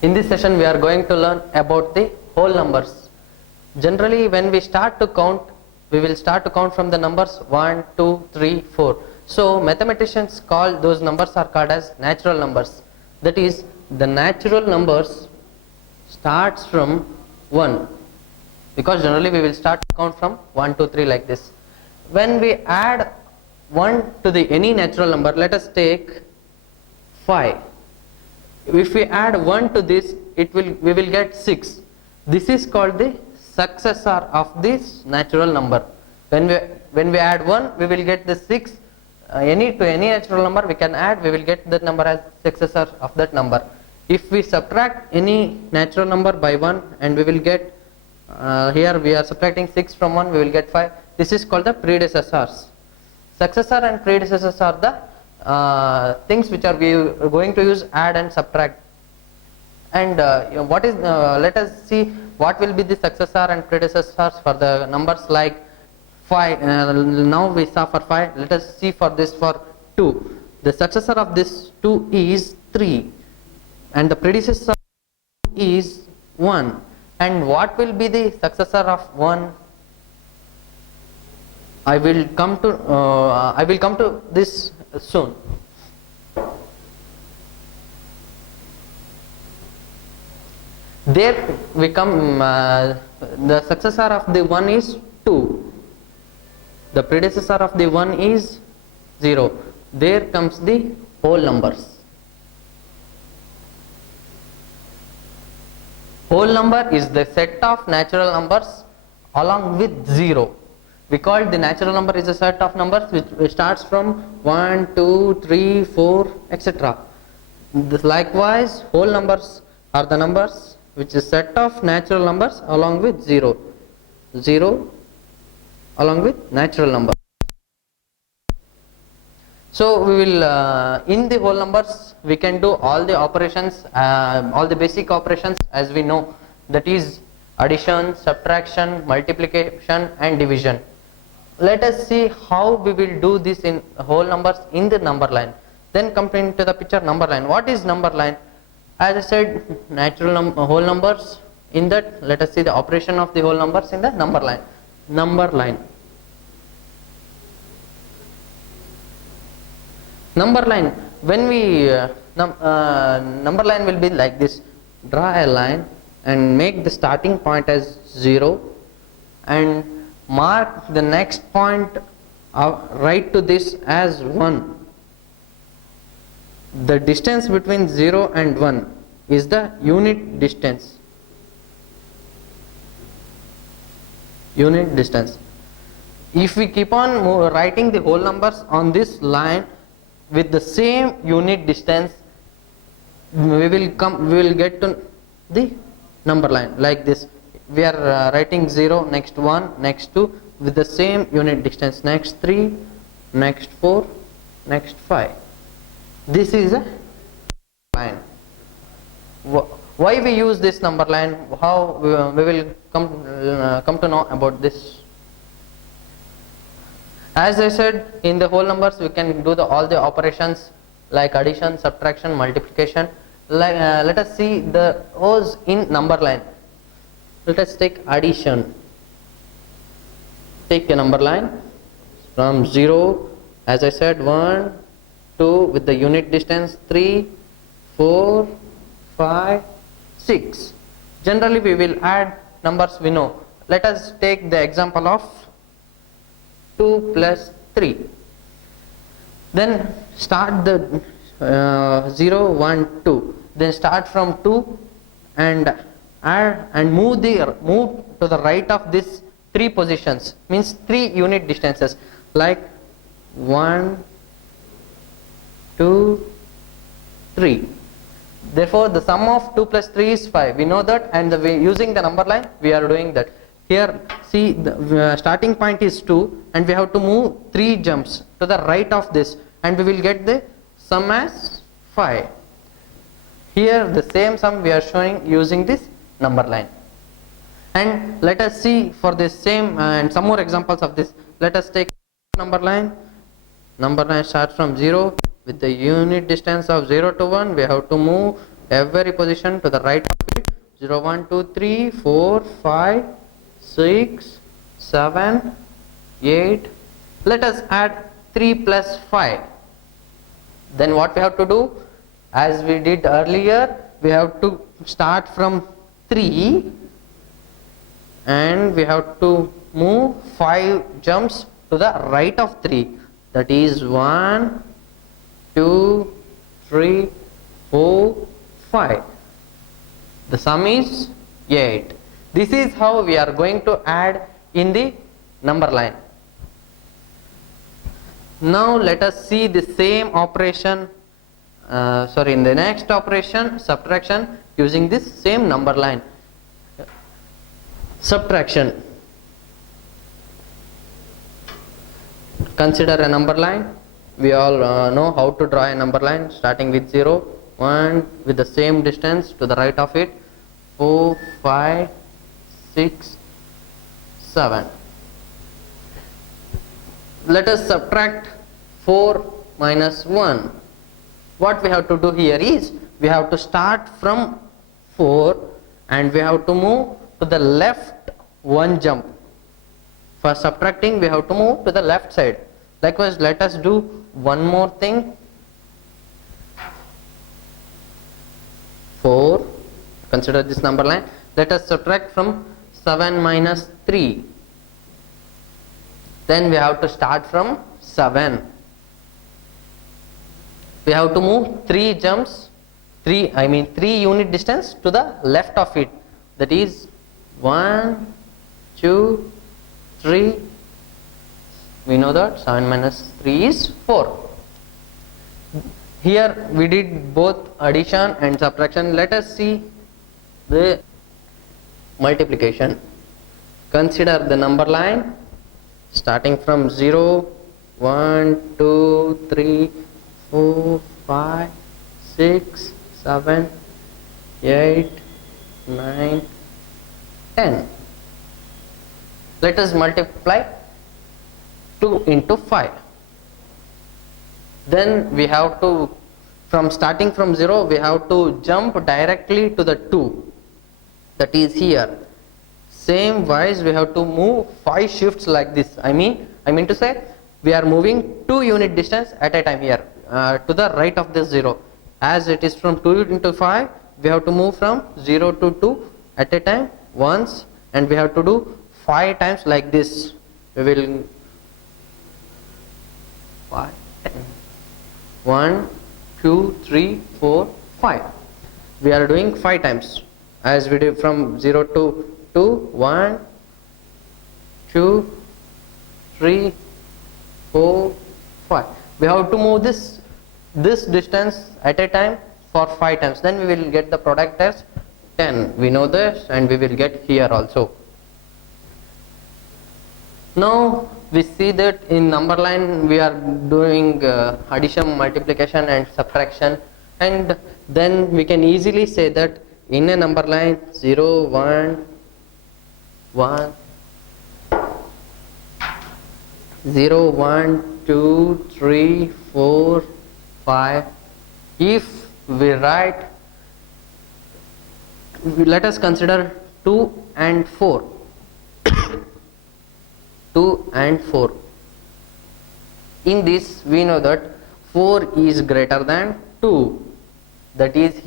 In this session we are going to learn about the whole numbers. Generally when we start to count, we will start to count from the numbers 1, 2, 3, 4. So mathematicians call those numbers are called as natural numbers. That is, the natural numbers starts from 1, because generally we will start to count from 1, 2, 3 like this. When we add 1 to the any natural number, let us take 5. If we add 1 to this, we will get 6. This is called the successor of this natural number. When we add 1, we will get the 6. Any natural number we can add, we will get that number as successor of that number. If we subtract any natural number by 1, and we will get here we are subtracting 6 from 1, we will get 5. This is called the predecessors. Successor and predecessors are the things which are we are going to use add and subtract. And what is let us see what will be the successor and predecessors for the numbers like 5. Now we saw for 5. Let us see for this for 2. The successor of this 2 is 3, and the predecessor is 1. And what will be the successor of 1? I will come to this soon. There we come, the successor of the 1 is 2. The predecessor of the 1 is 0. There comes the whole numbers. Whole number is the set of natural numbers along with 0. We call the natural number is a set of numbers which starts from 1, 2, 3, 4, etc. Likewise, whole numbers are the numbers which is set of natural numbers along with 0. 0 along with natural number. So we will in the whole numbers we can do all the operations, all the basic operations as we know, that is addition, subtraction, multiplication and division. Let us see how we will do this in whole numbers in the number line. Then come into the picture number line. What is number line? As I said, whole numbers. In that, let us see the operation of the whole numbers in the number line. Number line. Number line. When we number line will be like this. Draw a line and make the starting point as 0 and mark the next point right to this as 1. The distance between 0 and 1 is the unit distance. Unit distance. If we keep on writing the whole numbers on this line with the same unit distance, we will get to the number line like this. We are writing 0, next 1, next 2 with the same unit distance, next 3, next 4, next 5. This is a line. Why we use this number line? How we will come to know about this. As I said, in the whole numbers we can do all the operations like addition, subtraction, multiplication. Let us see the O's in number line. Let us take addition. Take a number line from 0, as I said, 1, 2 with the unit distance, 3, 4, 5, 6. Generally we will add numbers we know. Let us take the example of 2 plus 3. Then start the 0, 1, 2. Then start from 2 and add and move to the right of this 3 positions, means 3 unit distances like 1, 2, 3. Therefore the sum of 2 plus 3 is 5. We know that, and using the number line we are doing that. Here see the starting point is 2 and we have to move 3 jumps to the right of this, and we will get the sum as 5. Here the same sum we are showing using this number line. And let us see for this same and some more examples of this. Let us take number line. Number line starts from 0 with the unit distance of 0 to 1. We have to move every position to the right of it. 0, 1, 2, 3, 4, 5, 6, 7, 8. Let us add 3 plus 5. Then what we have to do, as we did earlier, we have to start from 3 and we have to move 5 jumps to the right of 3. That is 1, 2, 3, 4, 5. The sum is 8. This is how we are going to add in the number line. Now let us see the same operation, in the next operation, subtraction, using this same number line. Subtraction. Consider a number line. We all know how to draw a number line, starting with 0, 1 with the same distance to the right of it, 4, 5, 6, 7. Let us subtract 4 minus 1. What we have to do here is, we have to start from 4 and we have to move to the left 1 jump. For subtracting, we have to move to the left side. Likewise, let us do one more thing. 4, consider this number line. Let us subtract from 7 minus 3. Then we have to start from 7. We have to move 3 jumps, 3 unit distance to the left of it. That is 1, 2, 3. We know that 7 minus 3 is 4. Here we did both addition and subtraction. Let us see the multiplication. Consider the number line starting from 0, 1, 2, 3, 4, 5, 6, 7, 8, 9, 10. Let us multiply 2 into 5. Then we have to, starting from 0, we have to jump directly to the 2. That is here. Same wise, we have to move 5 shifts like this. I mean to say, we are moving 2 unit distance at a time here, to the right of this 0. As it is from 2 into 5, we have to move from 0 to 2 at a time once, and we have to do 5 times like this. We will 5, 10. 1, 2, 3, 4, 5. We are doing 5 times, as we did from 0 to 2, 1, 2, 3, 4, 5. We have to move this distance at a time for 5 times. Then we will get the product as 10. We know this, and we will get here also. Now we see that in number line we are doing addition, multiplication and subtraction, and then we can easily say that in a number line 0, 1, 1, 0, 1, 2, 3, 4, 5. If we write, let us consider 2 and 4. 2 and 4. In this we know that 4 is greater than 2. That is,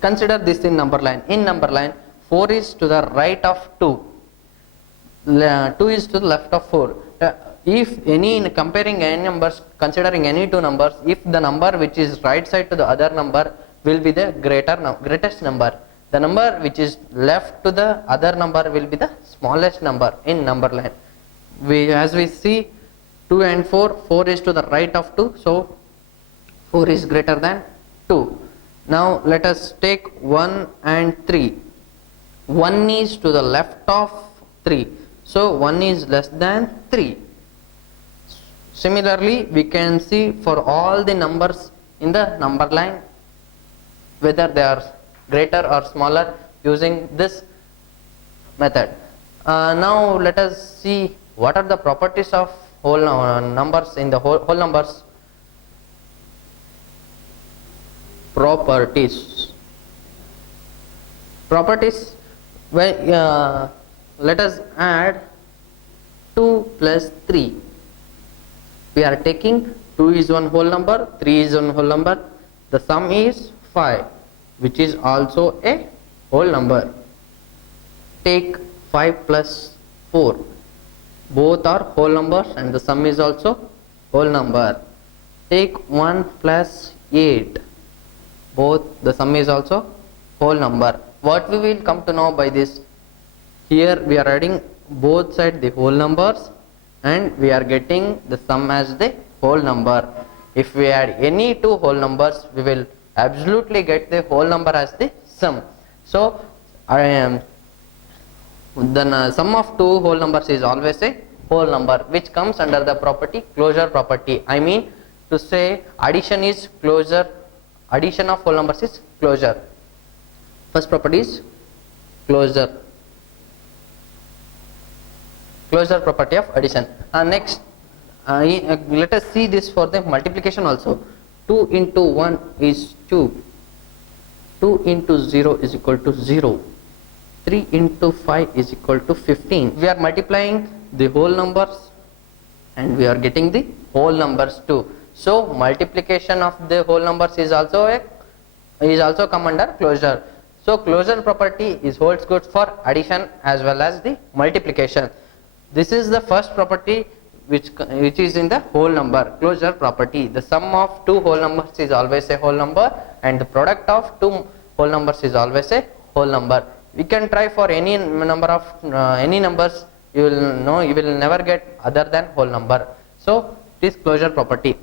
consider this in number line. In number line, 4 is to the right of 2. 2 is to the left of 4. If comparing any numbers, considering any two numbers, if the number which is right side to the other number will be the greatest number, the number which is left to the other number will be the smallest number in number line. As we see 2 and 4, 4 is to the right of 2, so 4 is greater than 2. Now let us take 1 and 3. 1 is to the left of 3, so 1 is less than 3. Similarly, we can see for all the numbers in the number line whether they are greater or smaller using this method. Now let us see what are the properties of whole numbers in the whole numbers. Properties. Properties, when let us add 2 plus 3. We are taking 2 is one whole number, 3 is one whole number, the sum is 5, which is also a whole number. Take 5 plus 4, both are whole numbers and the sum is also whole number. Take 1 plus 8, both the sum is also whole number. What we will come to know by this, here we are adding both sides the whole numbers and we are getting the sum as the whole number. If we add any two whole numbers, we will absolutely get the whole number as the sum. So the sum of two whole numbers is always a whole number, which comes under the property closure property. I mean to say addition is closure, addition of whole numbers is closure. First property is closure, closure property of addition. Next, let us see this for the multiplication also. 2 into 1 is 2, 2 into 0 is equal to 0, 3 into 5 is equal to 15. We are multiplying the whole numbers and we are getting the whole numbers too. So multiplication of the whole numbers is also come under closure. So closure property is holds good for addition as well as the multiplication. This is the first property which is in the whole number, closure property. The sum of two whole numbers is always a whole number and the product of two whole numbers is always a whole number. We can try for any number of any numbers, you will know you will never get other than whole number. So it is closure property.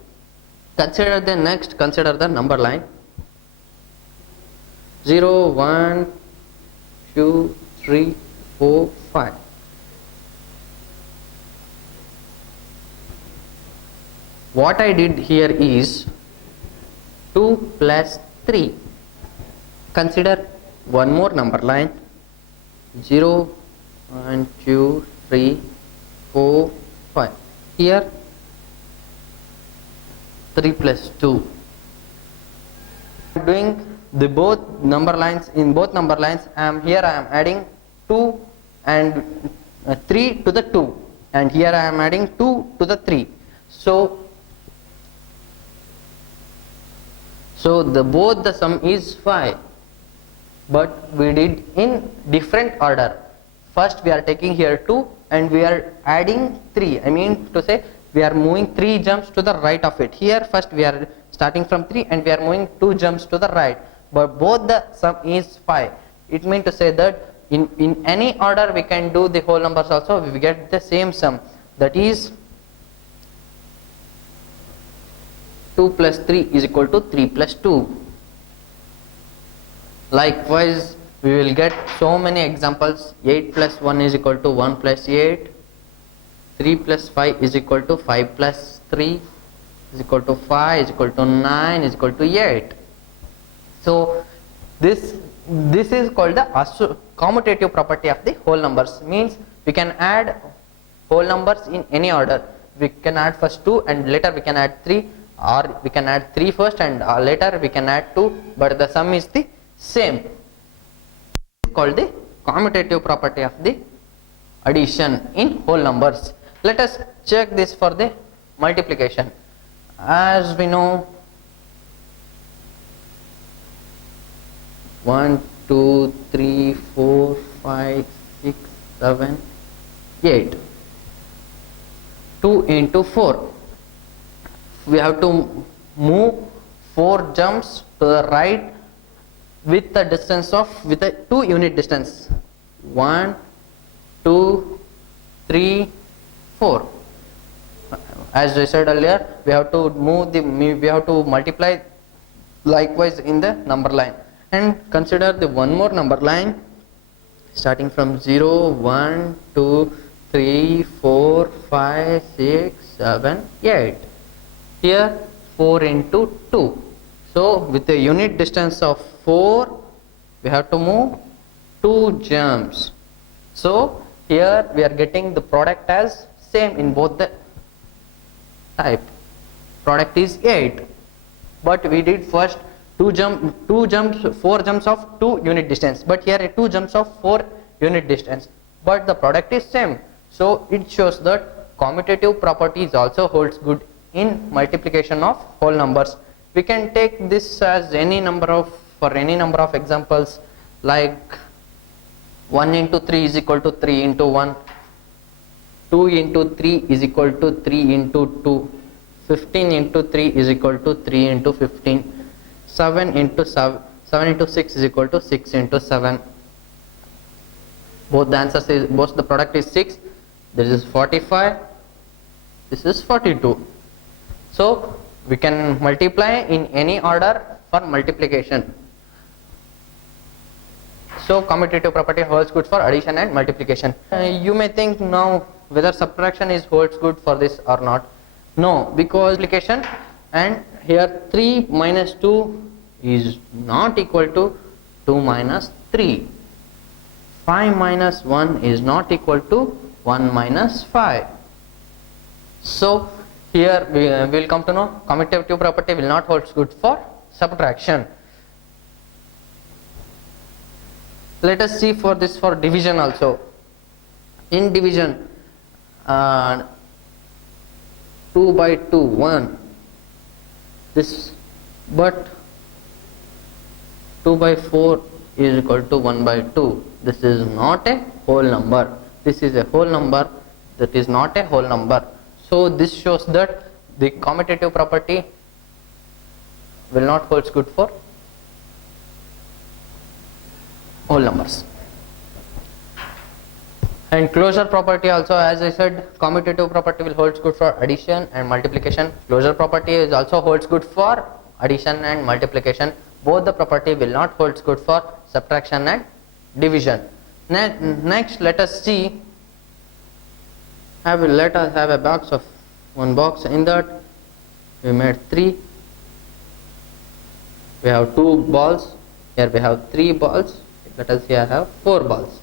Consider the next, consider the number line 0, 1, 2, 3, 4, 5. What I did here is 2 plus 3. Consider one more number line 0, 1, 2, 3, 4, 5. Here 3 plus 2. Doing the both number lines, in both number lines here I am adding 2 and 3 to the 2, and here I am adding 2 to the 3. So both the sum is 5, but we did in different order. First we are taking here 2 and we are adding 3. I mean to say we are moving 3 jumps to the right of it. Here first we are starting from 3 and we are moving 2 jumps to the right, but both the sum is 5. It means to say that in any order we can do the whole numbers also, we get the same sum, that is 2 plus 3 is equal to 3 plus 2. Likewise we will get so many examples. 8 plus 1 is equal to 1 plus 8, 3 plus 5 is equal to 5 plus 3 is equal to 5 is equal to 9 is equal to 8. So this is called the commutative property of the whole numbers. Means we can add whole numbers in any order. We can add first 2 and later we can add 3, or we can add 3 first and later we can add 2, but the sum is the same. It is called the commutative property of the addition in whole numbers. Let us check this for the multiplication. As we know, 1, 2, 3, 4, 5, 6, 7, 8. 2 into 4. We have to move 4 jumps to the right with the distance of, with a 2 unit distance. 1, 2, 3, 4. As I said earlier, we have to multiply likewise in the number line. And consider the one more number line starting from 0, 1, 2, 3, 4, 5, 6, 7, 8. Here 4 into 2. So with a unit distance of 4, we have to move 2 jumps. So here we are getting the product as same in both the type. Product is 8. But we did first 4 jumps of 2 unit distance, but here 2 jumps of 4 unit distance, but the product is same. So it shows that commutative properties also holds good in multiplication of whole numbers. We can take this as any number of, for any number of examples, like 1 into 3 is equal to 3 into 1, 2 into 3 is equal to 3 into 2, 15 into 3 is equal to 3 into 15, 7 into 6 is equal to 6 into 7. Both the answers is, both the product is 6. This is 45, this is 42. So we can multiply in any order for multiplication. So commutative property holds good for addition and multiplication. You may think now whether subtraction is holds good for this or not. No, because multiplication, and here 3 minus 2 is not equal to 2 minus 3. 5 minus 1 is not equal to 1 minus 5. So here we will come to know commutative property will not hold good for subtraction. Let us see for this for division also. In division, 2 by 2, 1. This, but 2 by 4 is equal to 1 by 2. This is not a whole number. This is a whole number, that is not a whole number. So this shows that the commutative property will not hold good for whole numbers. And closure property also, as I said, commutative property will hold good for addition and multiplication. Closure property is also holds good for addition and multiplication. Both the property will not hold good for subtraction and division. Next, let us see. Let us have a box of one box. In that we made 3. We have 2 balls. Here we have 3 balls. Let us here have 4 balls.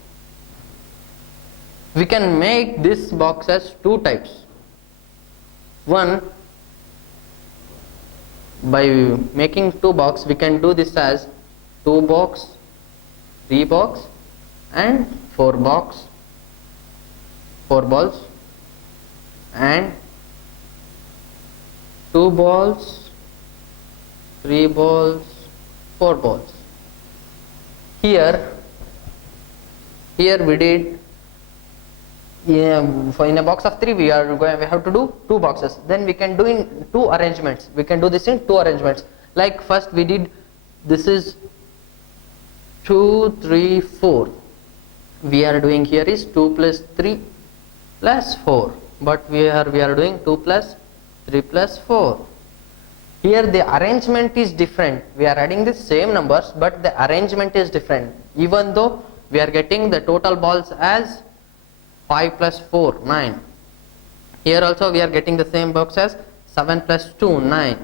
We can make this box as 2 types. One, by making 2 box, we can do this as 2 box, 3 box, and 4 box, 4 balls, and 2 balls, 3 balls, 4 balls. Here we did, for in a box of 3 we have to do 2 boxes. Then we can do in 2 arrangements. We can do this in 2 arrangements. Like first we did, this is 2, 3, 4. We are doing here is 2 plus 3 plus 4. But we are doing 2 plus 3 plus 4. Here the arrangement is different. We are adding the same numbers, but the arrangement is different. Even though we are getting the total balls as 5 plus 4, 9. Here also we are getting the same box as 7 plus 2, 9.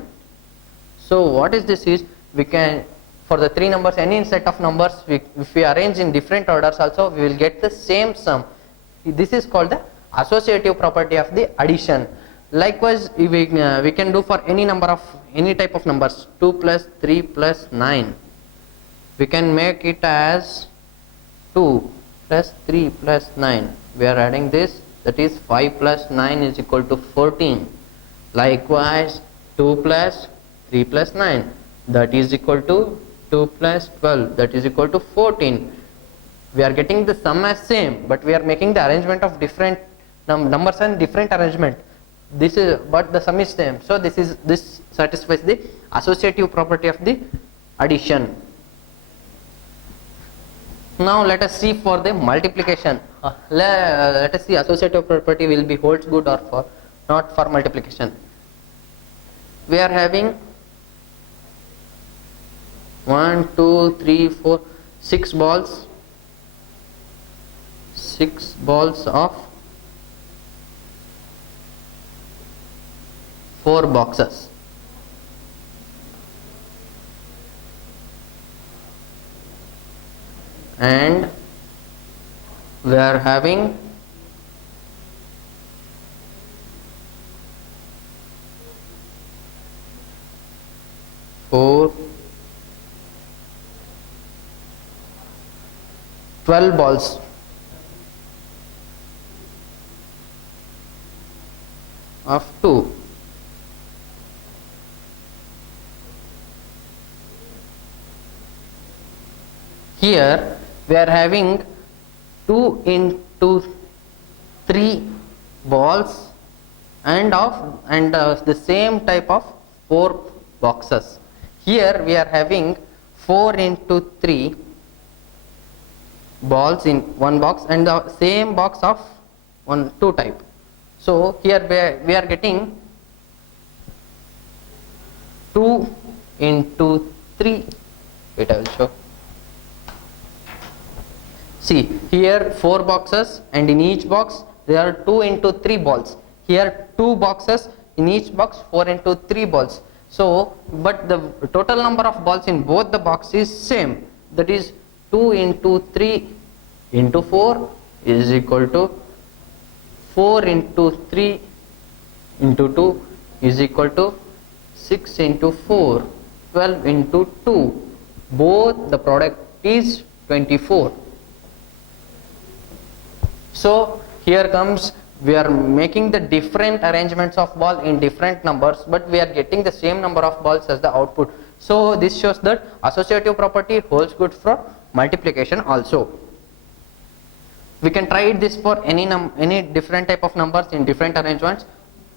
So what is this is, we can, for the 3 numbers, any set of numbers, if we arrange in different orders also, we will get the same sum. This is called the associative property of the addition. Likewise, we can do for any number of, any type of numbers, 2 plus 3 plus 9. We can make it as 2 plus 3 plus 9. We are adding this, that is 5 plus 9 is equal to 14. Likewise, 2 plus 3 plus 9, that is equal to 2 plus 12, that is equal to 14. We are getting the sum as same, but we are making the arrangement of different numbers and different arrangement. This is, but the sum is same. So this satisfies the associative property of the addition. Now let us see for the multiplication. Let us see associative property will be holds good or for not for multiplication. We are having 1, 2, 3, 4, 6 balls. 6 balls of 4 boxes. And we are having 4, 12 balls. Of 2. Here we are having 2 into 3 balls and the same type of 4 boxes. Here we are having 4 into 3 balls in one box and the same box of 2 type. So here we are getting 2 into 3. Wait, I will show. See, here 4 boxes and in each box there are 2 into 3 balls. Here 2 boxes, in each box 4 into 3 balls. So, but the total number of balls in both the boxes is same. That is 2 into 3 into 4 is equal to 4 into 3 into 2 is equal to 6 into 4, 12 into 2. Both the product is 24. So here comes, we are making the different arrangements of ball in different numbers, but we are getting the same number of balls as the output. So this shows that associative property holds good for multiplication also. We can try this for any different type of numbers in different arrangements,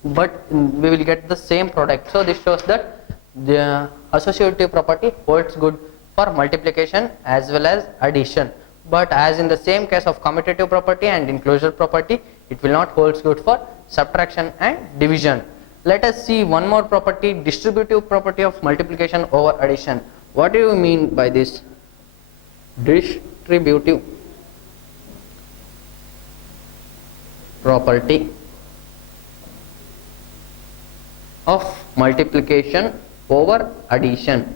but we will get the same product. So this shows that the associative property holds good for multiplication as well as addition. But as in the same case of commutative property and enclosure property, it will not hold good for subtraction and division. Let us see one more property, distributive property of multiplication over addition. What do you mean by this? Distributive property of multiplication over addition.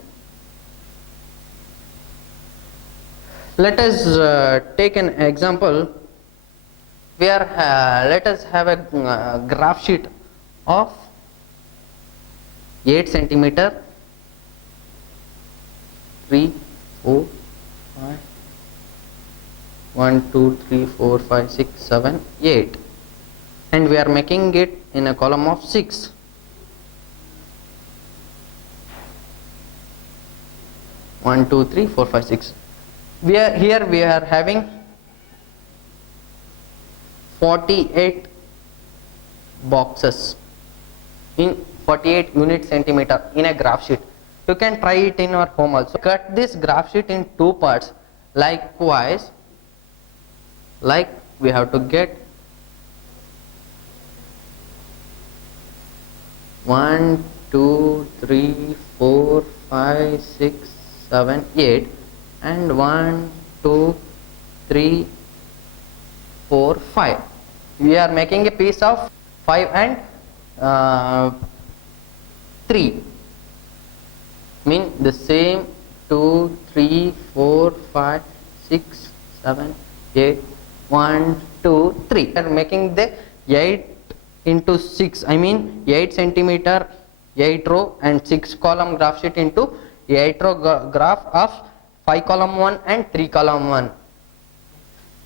Let us take an example. Let us have a graph sheet of 8 centimeter, 3, 4, 5, 1, 2, 3, 4, 5, 6, 7, 8, and we are making it in a column of 6. One, two, three, 4, 5, 6. We are having 48 boxes in 48 unit centimeter in a graph sheet. You can try it in your home also. Cut this graph sheet in 2 parts. Likewise, like we have to get 1, 2, 3, 4, 5, 6, 7, 8. And 1, 2, 3, 4, 5. We are making a piece of 5 and 3. Mean the same 2, 3, 4, 5, 6, 7, 8, 1, 2, 3. We are making the 8 into 6. I mean 8 centimeter, 8 row and 6 column graph sheet into 8 row graph of 5 column 1 and 3 column 1.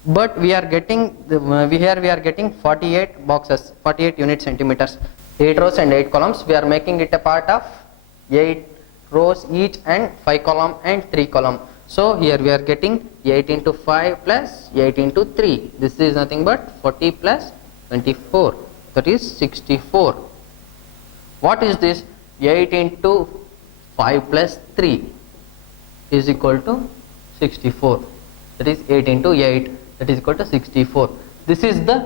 But we are getting we are getting 48 boxes, 48 unit centimeters, 8 rows and 8 columns. We are making it a part of 8 rows each and 5 column and 3 column. So here we are getting 8 into 5 plus 8 into 3. This is nothing but 40 plus 24. That is 64. What is this? 8 into 5 plus 3 is equal to 64. That is 8 into 8, that is equal to 64. This is the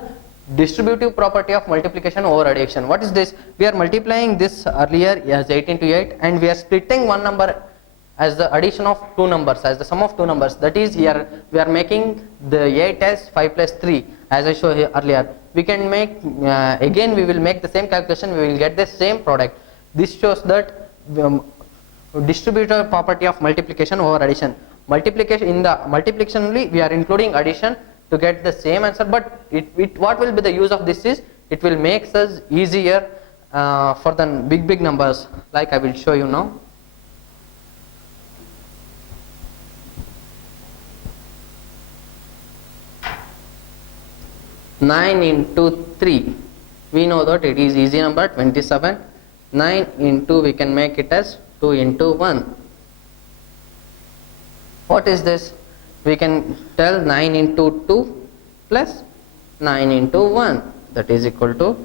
distributive property of multiplication over addition. What is this? We are multiplying this earlier as 8 into 8 and we are splitting one number as the addition of two numbers, as the sum of two numbers. That is, here we are making the 8 as 5 plus 3 as I showed here earlier. We can make again we will make the same calculation, we will get the same product. This shows that distributive property of multiplication over addition. Multiplication, in the multiplication only we are including addition to get the same answer, but what will be the use of this is it will make us easier for the big numbers, like I will show you now. 9 into 3, we know that it is easy number 27. 9 into, we can make it as 2 into 1. What is this? We can tell 9 into 2 plus 9 into 1, that is equal to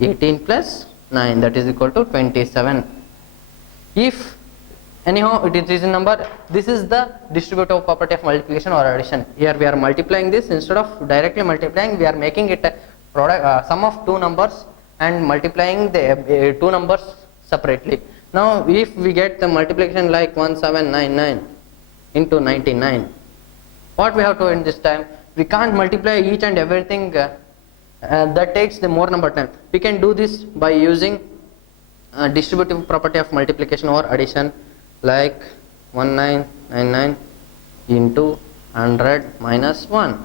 18 plus 9, that is equal to 27. If anyhow it is easy number, this is the distributive property of multiplication or addition. Here we are multiplying this, instead of directly multiplying, we are making it a product sum of two numbers and multiplying the two numbers separately. Now if we get the multiplication like 1799 into 99, what we have to do in this time? We can't multiply each and everything, that takes the more number time. We can do this by using distributive property of multiplication or addition, like 1999 into 100 minus 1.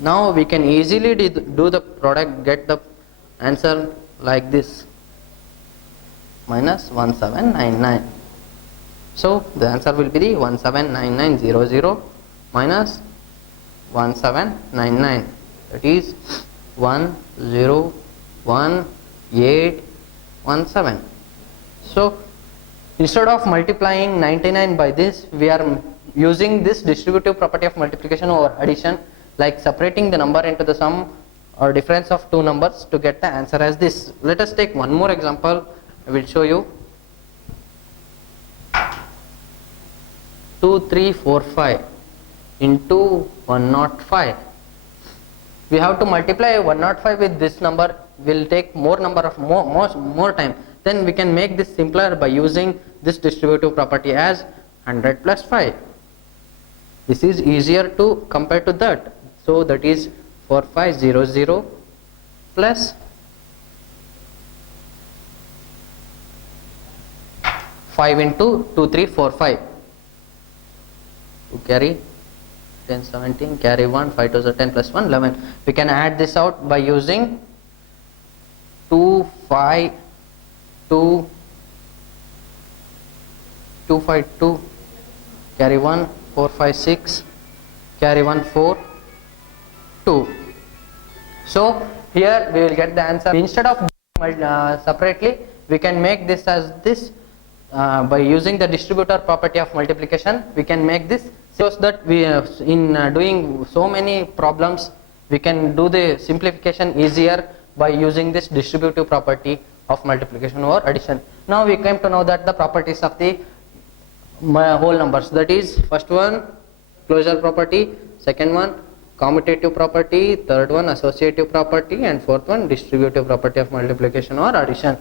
Now we can easily do the product, get the answer like this, minus 1799. So the answer will be the 179900 minus 1799, that is 101817. So instead of multiplying 99 by this, we are using this distributive property of multiplication or addition, like separating the number into the sum or difference of two numbers to get the answer as this. Let us take one more example, I will show you. 2345 into 105. We have to multiply 105 with this number, will take more time. Then we can make this simpler by using this distributive property as 100 plus 5. This is easier to compare to that. So that is 4500 plus 5 into 2345. To carry 10 17, carry 1, 5 to the 10 plus 1 11. We can add this out by using 2 5 2 2 5 2, carry 1 4 5 6, carry 1 4 2. So here we will get the answer. Instead of separately, we can make this as this, by using the distributor property of multiplication. We can make this, so that we in doing so many problems, we can do the simplification easier by using this distributive property of multiplication or addition. Now we came to know that the properties of the whole numbers, that is first one closure property, second one commutative property, third one associative property, and fourth one distributive property of multiplication or addition.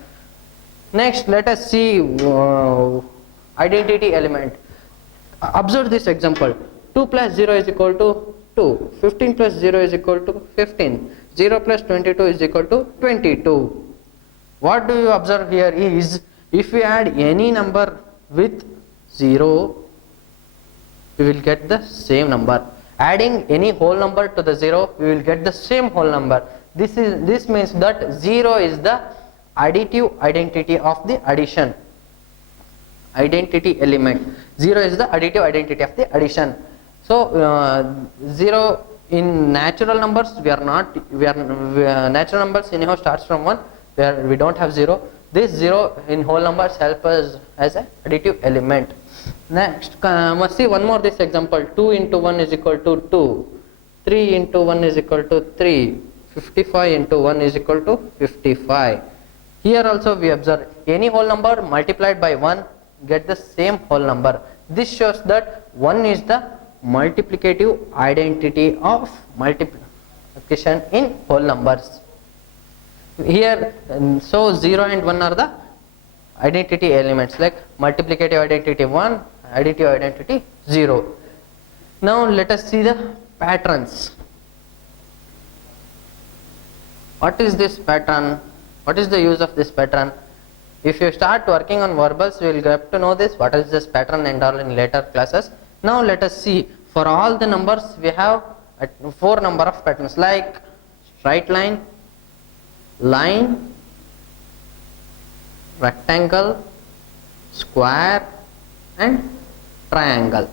Next, let us see identity element. Observe this example. 2 plus 0 is equal to 2, 15 plus 0 is equal to 15, 0 plus 22 is equal to 22. What do you observe here is, if we add any number with 0, we will get the same number. Adding any whole number to the 0, we will get the same whole number. This means that 0 is the additive identity of the addition. Identity element 0 is the additive identity of the addition. So 0 in natural numbers, natural numbers anyhow starts from 1, where we don't have 0. This 0 in whole numbers help us as an additive element. Next, must see one more this example. 2 into 1 is equal to 2, 3 into 1 is equal to 3, 55 into 1 is equal to 55. Here also we observe any whole number multiplied by 1 get the same whole number. This shows that 1 is the multiplicative identity of multiplication in whole numbers. Here, so 0 and 1 are the identity elements, like multiplicative identity 1, additive identity 0. Now let us see the patterns. What is this pattern? What is the use of this pattern? If you start working on verbals, you will get to know this, what is this pattern and all in later classes. Now let us see, for all the numbers we have 4 number of patterns, like straight line, line, rectangle, square, and triangle.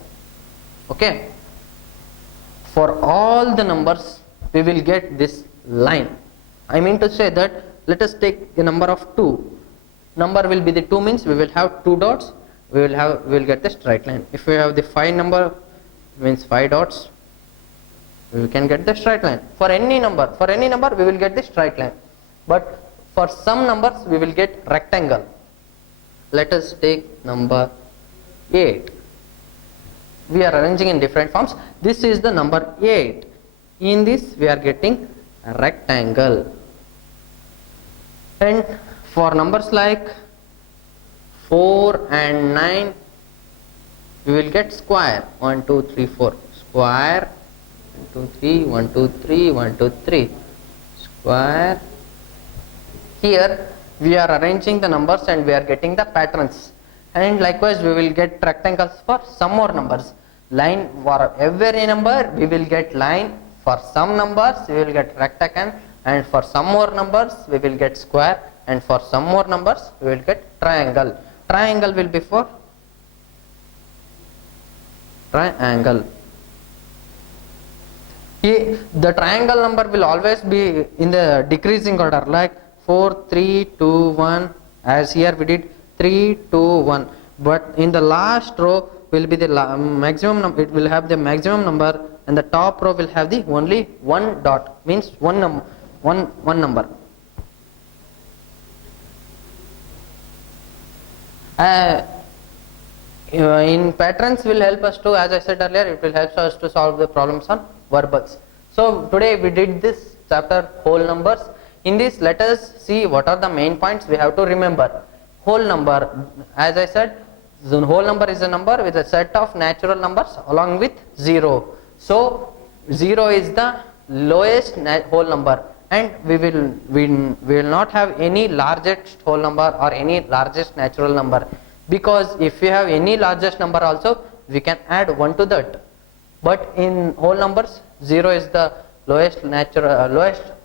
Okay, for all the numbers we will get this line. I mean to say that, let us take the number of 2. Number will be the 2 means we will have 2 dots, we will get the straight line. If we have the 5 number, means 5 dots, we can get the straight line. For any number we will get the straight line. But for some numbers we will get rectangle. Let us take number 8. We are arranging in different forms. This is the number 8. In this we are getting a rectangle. And for numbers like 4 and 9, we will get square. 1 2 3 4 square. 1 2 3 1 2 3 1 2 3 square. Here we are arranging the numbers and we are getting the patterns. And likewise we will get rectangles for some more numbers. Line for every number we will get line. For some numbers we will get rectangle, and for some more numbers we will get square, and for some more numbers we will get triangle. Triangle will be for triangle. The triangle number will always be in the decreasing order, like 4 3 2 1, as here we did 3 2 1, but in the last row will be the maximum number. It will have the maximum number, and the top row will have the only one dot, means one number. In patterns will help us to, as I said earlier, it will help us to solve the problems on verbals. So today we did this chapter, whole numbers. In this, let us see what are the main points we have to remember. Whole number, as I said, the whole number is a number with a set of natural numbers along with 0. So 0 is the lowest whole number, and we will not have any largest whole number or any largest natural number, because if we have any largest number also we can add 1 to that. But in whole numbers, 0 is the lowest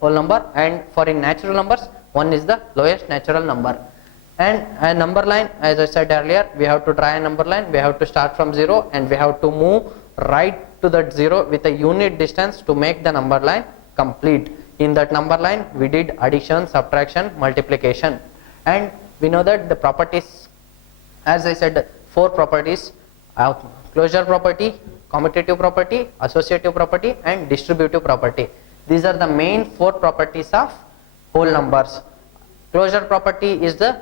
whole number, and for in natural numbers 1 is the lowest natural number. And a number line, as I said earlier, we have to draw a number line. We have to start from 0 and we have to move right to that 0 with a unit distance to make the number line complete. In that number line we did addition, subtraction, multiplication, and we know that the properties, as I said, 4 properties: closure property, commutative property, associative property, and distributive property. These are the main 4 properties of whole numbers. Closure property is the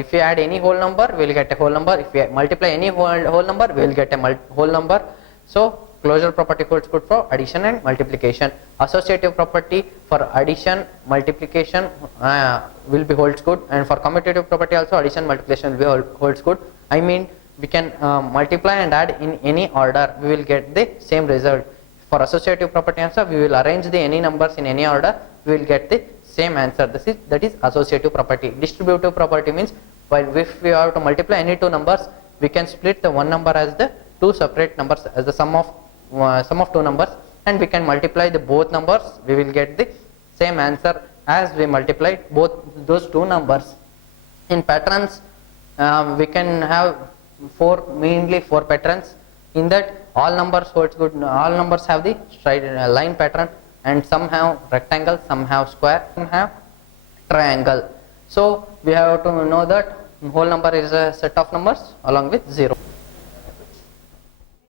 if you add any whole number we will get a whole number. If you multiply any whole number we will get a whole number. So closure property holds good for addition and multiplication. Associative property for addition, multiplication will be holds good, and for commutative property also addition, multiplication will be holds good. I mean, we can multiply and add in any order, we will get the same result. For associative property answer, we will arrange the any numbers in any order, we will get the same answer. That is associative property. Distributive property means, while if we have to multiply any 2 numbers, we can split the one number as the 2 separate numbers as the sum of 2 numbers, and we can multiply the both numbers, we will get the same answer as we multiplied both those 2 numbers. In patterns, we can have mainly 4 patterns. In that, all numbers holds good, all numbers have the straight line pattern, and some have rectangle, some have square, some have triangle. So we have to know that whole number is a set of numbers along with 0.